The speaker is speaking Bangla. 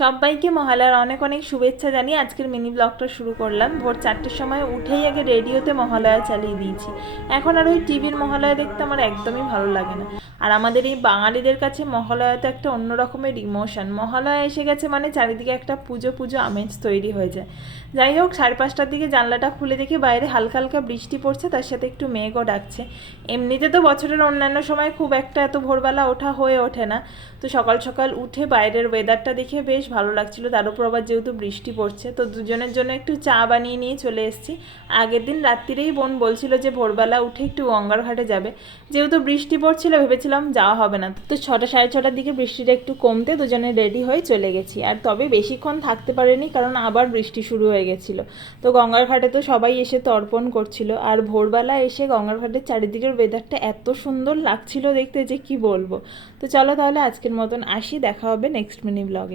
সবাইকে মহালয়ার অনেক অনেক শুভেচ্ছা জানিয়ে আজকের মিনি ব্লগটা শুরু করলাম। ভোর 4টের সময় উঠেই আগে রেডিওতে মহালয়া চালিয়ে দিয়েছি। এখন আর ওই টিভির মহালয়া দেখতে আমার একদমই ভালো লাগে না। আর আমাদের এই বাঙালিদের কাছে মহালয়া তো একটা অন্য রকমের ইমোশন। মহালয়া এসে গেছে মানে চারিদিকে একটা পুজো পুজো আমেজ তৈরি হয়ে যায়। যাই হোক, 5:30টার দিকে জানলাটা খুলে দেখি বাইরে হালকা হালকা বৃষ্টি পড়ছে, তার সাথে একটু মেঘও ডাকছে। এমনিতে তো বছরের অন্যান্য সময় খুব একটা এত ভোরবেলা ওঠা হয়ে ওঠে না, তো সকাল সকাল উঠে বাইরের ওয়েদারটা দেখে বেশ ভালো লাগছিল। তার উপর আবার যেহেতু বৃষ্টি পড়ছে, তো দুজনের জন্য একটু চা বানিয়ে নিয়ে চলে এসেছি। আগের দিন রাত্রিরেই বোন বলছিল যে ভোরবেলা উঠে একটু গঙ্গার ঘাটে যাবে, যেহেতু বৃষ্টি পড়ছিল ভেবেছিলাম যাওয়া হবে না। তো 6টা 6:30টার দিকে বৃষ্টিটা একটু কমতে দুজনে রেডি হয়ে চলে গেছি। আর তবে বেশিক্ষণ থাকতে পারিনি, কারণ আবার বৃষ্টি শুরু হয়ে গেছিলো। তো গঙ্গার ঘাটে তো সবাই এসে তর্পণ করছিল, আর ভোরবেলা এসে গঙ্গার ঘাটের চারিদিকের ওয়েদারটা এত সুন্দর লাগছিল দেখতে যে কি বলবো। তো চলো তাহলে আজকের মতন আসি, দেখা হবে নেক্সট মিনি ব্লগে।